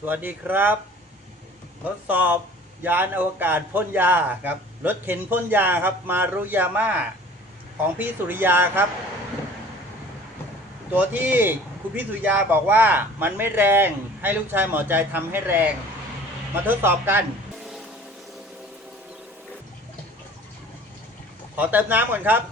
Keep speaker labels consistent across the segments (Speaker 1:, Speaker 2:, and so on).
Speaker 1: สวัสดีครับ ทดสอบยานอวกาศพ่นยาครับรถเข็นพ่นยาครับมารุยาม่าของพี่สุริยาครับ ตัวที่คุณพี่สุริยาบอกว่ามันไม่แรงให้ลูกชายหมอใจทำให้แรง มาทดสอบกัน ขอเติมน้ำก่อนครับ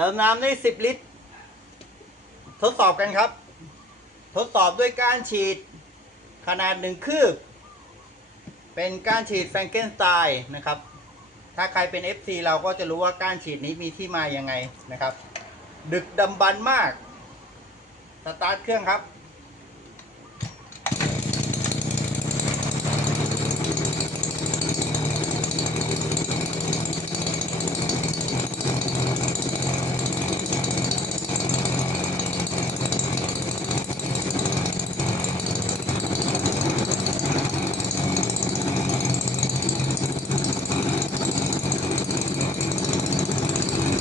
Speaker 1: ติมน้ำได้10ลิตร ทดสอบกันครับ ทดสอบด้วยการฉีดขนาดหนึ่งคืบ เป็นการฉีดแฟรงเกนสไตน์นะครับ ถ้าใครเป็น FC เราก็จะรู้ว่าการฉีดนี้มีที่มาอย่างไงนะครับ ดึกดำบรรมาก สตาร์ทเครื่องครับ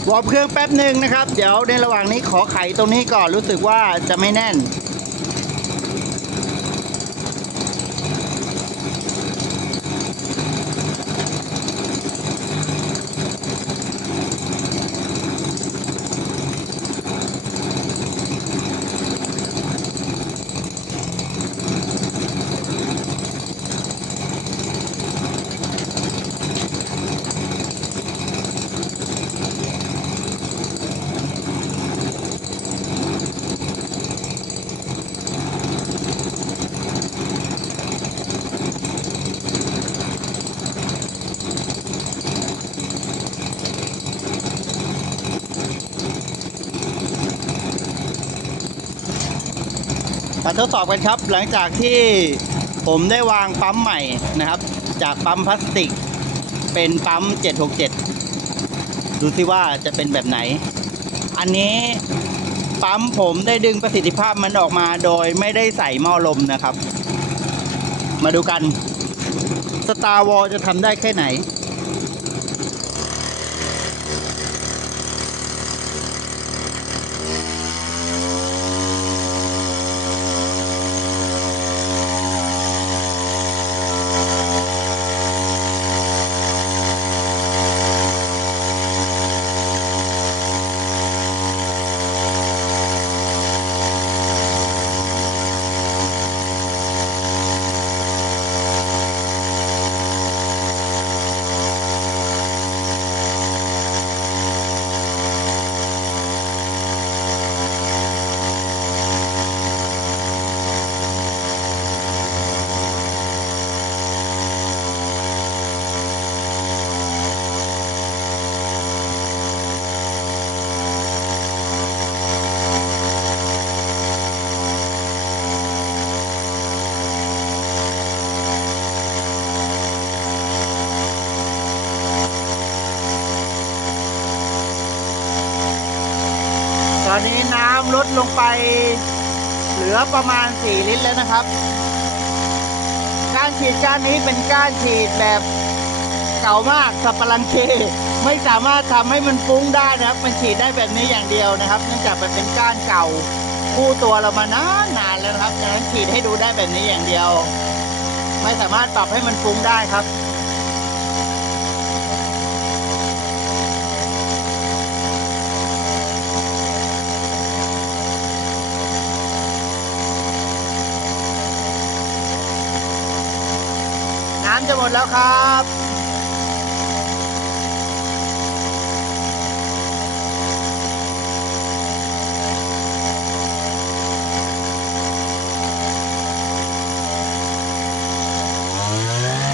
Speaker 1: วอร์มเครื่องแป๊บหนึ่งนะครับ เดี๋ยวในระหว่างนี้ขอไขตรงนี้ก่อนรู้สึกว่าจะไม่แน่น มาทดสอบกันครับหลังจากที่ผมได้วางปั๊มใหม่นะครับ จากปั๊มพลาสติก เป็นปั๊ม 767 ดูสิว่าจะเป็นแบบไหน อันนี้ปั๊มผมได้ดึงประสิทธิภาพมันออกมาโดยไม่ได้ใส่หม้อลมนะครับ มาดูกันสตาร์วอลจะทำได้แค่ไหน อนนี้น้ำลดลงไป เหลือประมาณ 4 ลิตรแล้วนะครับ การฉีดการนี้เป็นการฉีดแบบเก่ามากสับปะรังเคไม่สามารถทำให้มันฟุ้งได้นะครับ มันฉีดได้แบบนี้อย่างเดียวนะครับเนื่องจากมันเป็นก้านเก่าคู่ตัวเรามานานนานแล้วนะครับดังนั้นฉีดให้ดูได้แบบนี้อย่างเดียว ไม่สามารถปรับให้มันฟุ้งได้ครับ น้ำจะหมดแล้วครับ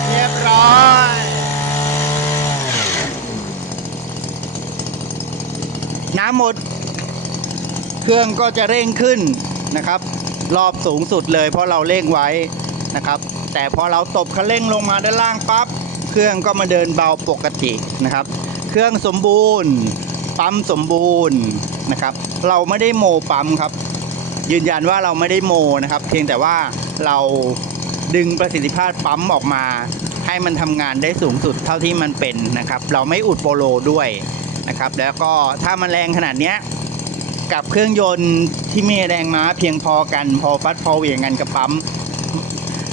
Speaker 1: เรียบร้อยน้ำหมด เครื่องก็จะเร่งขึ้นนะครับ รอบสูงสุดเลยเพราะเราเร่งไว้ นะครับ แต่พอเราตบคันเร่งลงมาด้านล่างปั๊บเครื่องก็มาเดินเบาปกตินะครับ เครื่องสมบูรณ์ปั๊มสมบูรณ์นะครับ เราไม่ได้โมปั๊มครับ ยืนยันว่าเราไม่ได้โมนะครับ เพียงแต่ว่าเราดึงประสิทธิภาพปั๊มออกมา ให้มันทำงานได้สูงสุดเท่าที่มันเป็นนะครับ เราไม่อุดโปโลด้วยนะครับ แล้วก็ถ้ามันแรงขนาดเนี้ยกับเครื่องยนต์ที่มีแรงม้าเพียงพอกัน พอฟัดพอเหวี่ยงกันกับปั๊ม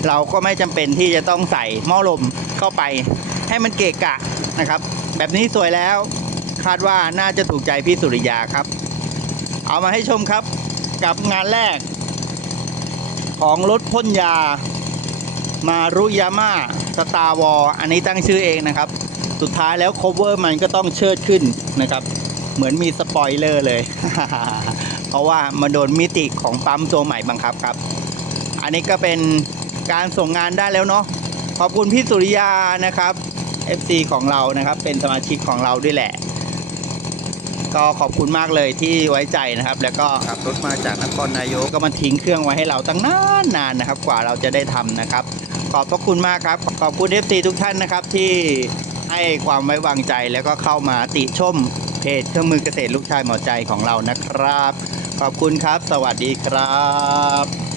Speaker 1: เราก็ไม่จำเป็นที่จะต้องใส่หม้อลมเข้าไป ให้มันเกะกะนะครับ แบบนี้สวยแล้วคาดว่าน่าจะถูกใจพี่สุริยาครับ เอามาให้ชมครับกับงานแรก ของรถพ่นยา มารุยาม่าสตาร์วอลอันนี้ตั้งชื่อเองนะครับ สุดท้ายแล้ว cover มันก็ต้องเชิดขึ้นนะครับ เหมือนมีสปอยเลอร์เลย เพราะว่ามาโดนมิติของปั๊มตัวใหม่บังคับครับ อันนี้ก็เป็น การส่งงานได้แล้วเนาะขอบคุณพี่สุริยานะครับ FC ของเรานะครับ เป็นสมาชิกของเราด้วยแหละ ก็ขอบคุณมากเลยที่ไว้ใจนะครับ แล้วก็ขับรถมาจากนครนายกก็มาทิ้งเครื่องไว้ให้เราตั้งนานนานนะครับ กว่าเราจะได้ทำนะครับ ขอบพระคุณมากครับ ขอบคุณ FC ทุกท่านนะครับที่ให้ความไว้วางใจแล้วก็เข้ามาติชมเพจเครื่องมือเกษตรลูกชายหมอใจของเรานะครับ ขอบคุณครับ สวัสดีครับ